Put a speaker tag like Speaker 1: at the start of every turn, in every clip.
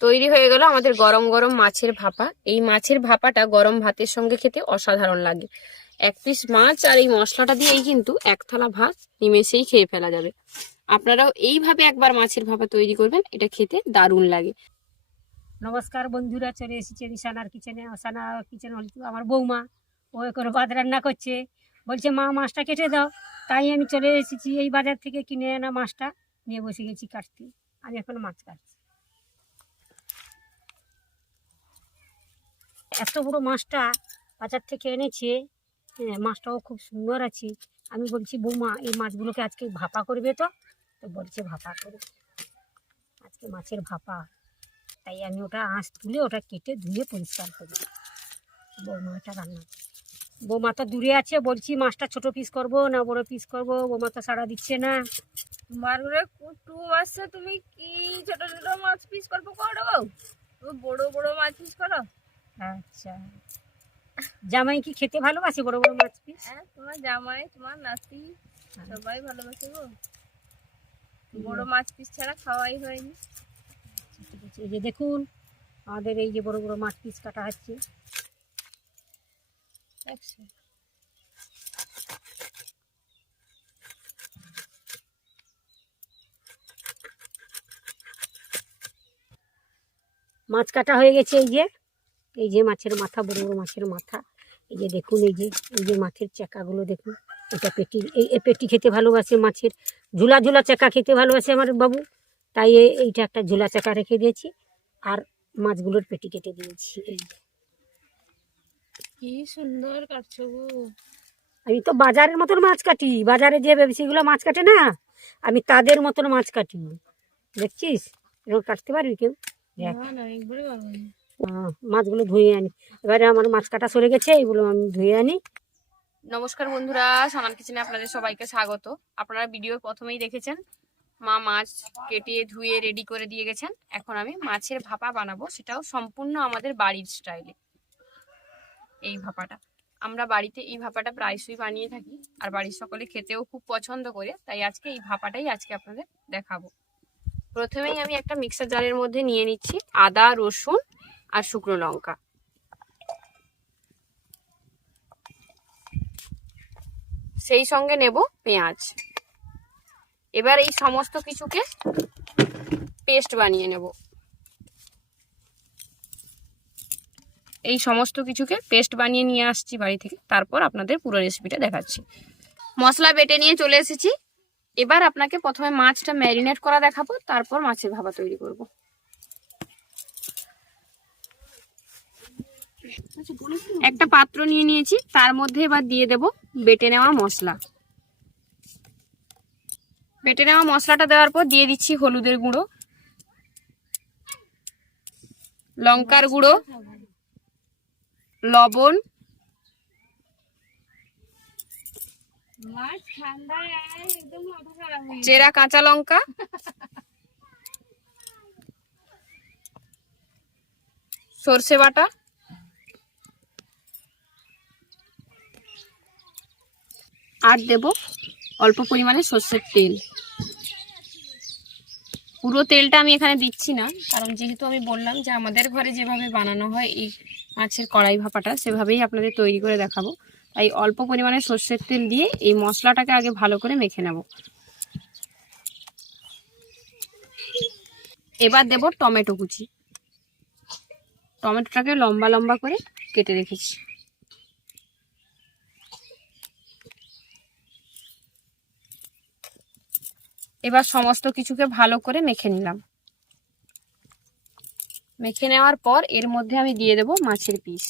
Speaker 1: তৈরি হয়ে গেল আমাদের গরম গরম মাছের ভাপা। এই মাছের ভাপাটা গরম ভাতের সঙ্গে খেতে অসাধারণ লাগে। এক পিস মাছ আর এই মশলাটা দিয়েই কিন্তু এক থালা ভাত নিমেষেই খেয়ে ফেলা যাবে। আপনারাও এইভাবে একবার মাছের ভাপা তৈরি করবেন, এটা খেতে দারুণ লাগে।
Speaker 2: নমস্কার বন্ধুরা, চলে এসেছে রিসানার কিচেনে। অসানা কিচেন হল আমার বৌমা। ও করে ভাত রান্না করছে। বলছে, মা, মাছটা কেটে দাও। তাই আমি চলে এসেছি এই বাজার থেকে কিনে আনা মাছটা। নিয়ে বসে গেছি কাটতে। আমি এখন মাছ কাটছি। এত বড় মাছটা বাজার থেকে এনেছে হ্যাঁ মাছটাও খুব সুন্দর আছে। আমি বলছি, বৌমা, এই মাছগুলোকে আজকে ভাপা করবে তো? তো বলছে, ভাপা করবে আজকে মাছের ভাপা। তাই আমি ওটা আঁশ তুলে ওটা কেটে ধুয়ে পরিষ্কার করি বৌমা এটা রান্না। বৌমা তো দূরে আছে, বলছি, মাছটা ছোট পিস করব না বড় পিস করব? বৌমা তো সাড়া দিচ্ছে না।
Speaker 3: মারুরে কুটুম আসছে তুমি কি ছোট ছোট মাছ পিস করব? করো বড় বড় মাছ পিস করো।
Speaker 2: আচ্ছা। জামাই কি খেতে ভালোবাসে বড় বড় মাছ পিস?
Speaker 3: হ্যাঁ তোমার জামাই তোমার নাতি সবাই ভালোবাসে গো। বড় মাছ পিস ছাড়া খাওয়াই হয়নি।
Speaker 2: এই যে দেখুন আমাদের এই যে বড় বড় মাছ পিস কাটা হচ্ছে।
Speaker 3: দেখছ।
Speaker 2: মাছ কাটা হয়ে গেছে এই যে। এই যে মাছের মাথা বড় বড় মাছের মাথা এই যে দেখুন এই যে এই যে মাছের চাকাগুলো দেখুন এটা পেটি এই পেটি খেতে ভালোবাসে মাছের ঝুলা ঝুলা চাকা খেতে ভালোবাসে আমার বাবু তাই এইটা একটা ঝুলা চাকা রেখে দিয়েছি আর মাছগুলোর পেটি কেটে দিয়েছি। এই
Speaker 3: কি সুন্দর কাটছো গো।
Speaker 2: আমি তো বাজারের মতন মাছ কাটি বাজারে যে ব্যবসায়ীগুলো মাছ কাটে না আমি তাদের মতন মাছ কাটি। দেখছিস? এরকম কাটতে পারবি কেউ? দেখ। মাছগুলো ধুয়ে আনি। এবারে আমার মাছ কাটা সরে গেছে এইগুলো আমি ধুয়ে আনি।
Speaker 1: নমস্কার বন্ধুরা সোনাল কিচেনে আপনাদের সবাইকে স্বাগত। আপনারা ভিডিওর প্রথমেই দেখেছেন, মা মাছ কেটে ধুয়ে রেডি করে দিয়ে গেছেন। এখন আমি মাছের ভাপা বানাবো, সেটাও সম্পূর্ণ আমাদের বাড়ির স্টাইলে এই ভাপাটা। আমরা বাড়িতে এই ভাপাটা প্রায়শই বানিয়ে থাকি, আর বাড়ির সকলে খেতেও খুব পছন্দ করে, তাই আজকে এই ভাপাটাই আজকে আপনাদের দেখাবো। প্রথমেই আমি একটা মিক্সার জারের মধ্যে নিয়ে নিচ্ছি আদা, রসুন আর শুকনো লঙ্কা। সেই সঙ্গে নেব পেঁয়াজ। এবার এই সমস্ত কিছুকে পেস্ট বানিয়ে নেব। এই সমস্ত কিছুকে পেস্ট বানিয়ে নিয়ে আসছি বাড়ি থেকে, তারপর আপনাদের পুরো রেসিপিটা দেখাচ্ছি। মশলা বেটে নিয়ে চলে এসেছি। এবার আপনাকে প্রথমে মাছটা ম্যারিনেট করা দেখাবো, তারপর মাছের ভাপা তৈরি করব। একটা পাত্র নিয়ে নিয়েছি তার মধ্যে এবার দিয়ে দেব বেটে নেওয়া মশলা। বেটে নেওয়া মশলাটা দেওয়ার পর দিয়ে দিচ্ছি হলুদের গুঁড়ো লঙ্কার গুঁড়ো লবণ। চেরা কাঁচা লঙ্কা। সর্ষে বাটা। আর দেব অল্প পরিমাণে সর্ষের তেল। পুরো তেলটা আমি এখানে দিচ্ছি না, কারণ যেহেতু আমি বললাম যে আমাদের ঘরে যেভাবে বানানো হয় এই মাছের কড়াই ভাপাটা, সেভাবেই আপনাদের তৈরি করে দেখাবো। তাই অল্প পরিমাণে সর্ষের তেল দিয়ে এই মশলাটাকে আগে ভালো করে মেখে নেব। এবার দেব টমেটো কুচি। টমেটোটাকে লম্বা লম্বা করে কেটে রেখেছি। এবার সমস্ত কিছুকে ভালো করে মেখে নিলাম। মেখে নেওয়ার পর এর মধ্যে আমি দিয়ে দেব মাছের পিস।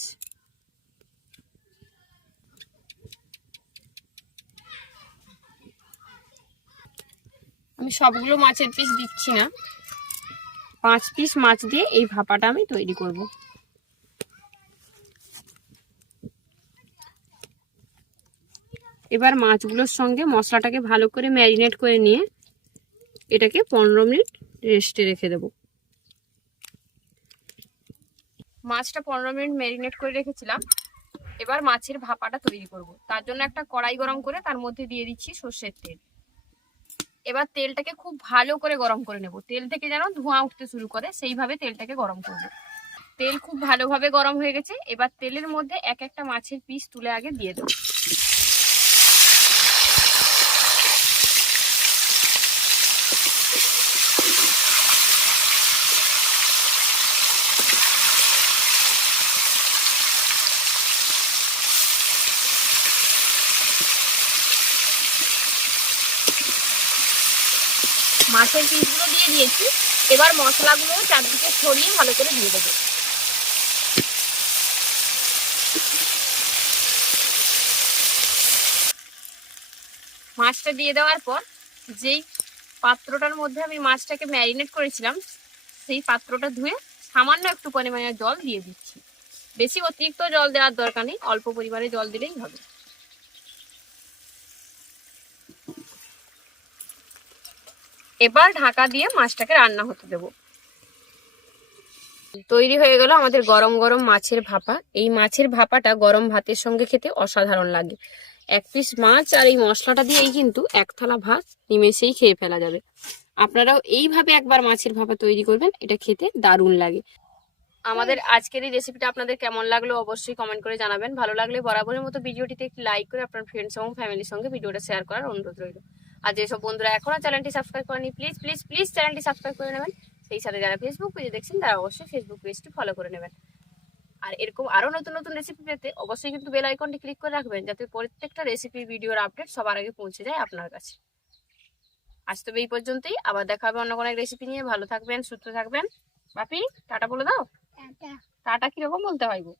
Speaker 1: আমি সবগুলো মাছের পিস দিচ্ছি না। পাঁচ পিস মাছ দিয়ে এই ভাপাটা আমি তৈরি করব। এবার মাছগুলোর সঙ্গে মশলাটাকে ভালো করে ম্যারিনেট করে নিয়ে এটাকে পনেরো মিনিট রেস্টে রেখে দেব। মাছটা পনেরো মিনিট ম্যারিনেট করে রেখেছিলাম। এবার মাছের ভাপাটা তৈরি করব। তার জন্য একটা কড়াই গরম করে তার মধ্যে দিয়ে দিচ্ছি সর্ষের তেল। এবার তেলটাকে খুব ভালো করে গরম করে নেব। তেল থেকে যেন ধোঁয়া উঠতে শুরু করে, সেইভাবে তেলটাকে গরম করব। তেল খুব ভালোভাবে গরম হয়ে গেছে। এবার তেলের মধ্যে এক একটা মাছের পিস তুলে আগে দিয়ে দেবো। মাছের পিসগুলো দিয়ে দিয়েছি। এবার মশলাগুলো চারদিকে ছড়িয়ে ভালো করে দিয়ে দেবো। মাছটা দিয়ে দেওয়ার পর যেই পাত্রটার মধ্যে আমি মাছটাকে ম্যারিনেট করেছিলাম, সেই পাত্রটা ধুয়ে সামান্য একটু পরিমাণে জল দিয়ে দিচ্ছি। বেশি অতিরিক্ত জল দেওয়ার দরকার নেই, অল্প পরিমাণে জল দিলেই হবে। এবার ঢাকা দিয়ে মাছটাকে রান্না হতে দেব। তৈরি হয়ে গেল আমাদের গরম গরম মাছের ভাপা। এই মাছের ভাপাটা গরম ভাতের সঙ্গে খেতে অসাধারণ লাগে। এক পিস মাছ আর এই মশলাটা দিয়েই কিন্তু এক থালা ভাত নিমেষেই খেয়ে ফেলা যাবে। আপনারাও এইভাবে একবার মাছের ভাপা তৈরি করবেন, এটা খেতে দারুণ লাগে। আমাদের আজকের এই রেসিপিটা আপনাদের কেমন লাগল অবশ্যই কমেন্ট করে জানাবেন। ভালো লাগলে বরাবরের মতো ভিডিওটিতে একটি লাইক করে আপনার ফ্রেন্ডস এবং ফ্যামিলির সঙ্গে ভিডিওটা শেয়ার করার অনুরোধ রইল। আর যেসব বন্ধুরা এখনও চ্যানেলটি সাবস্ক্রাইব করেনি প্লিজ প্লিজ প্লিজ চ্যানেলটি সাবস্ক্রাইব করে নেবেন। সেই সাথে যারা ফেসবুক পেজে দেখছেন তারা অবশ্যই ফেসবুক পেজটি ফলো করে নেবেন। আর এরকম আরও নতুন নতুন রেসিপি পেতে অবশ্যই কিন্তু বেল আইকনটি ক্লিক করে রাখবেন যাতে প্রত্যেকটা রেসিপি ভিডিওর আপডেট সবার আগে পৌঁছে যায় আপনার কাছে। আজ তবে এই পর্যন্তই আবার দেখা হবে অন্য কোনো এক রেসিপি নিয়ে। ভালো থাকবেন সুস্থ থাকবেন। বাপি টাটা বলে দাও। টাটা। কীরকম বলতে হয় গো?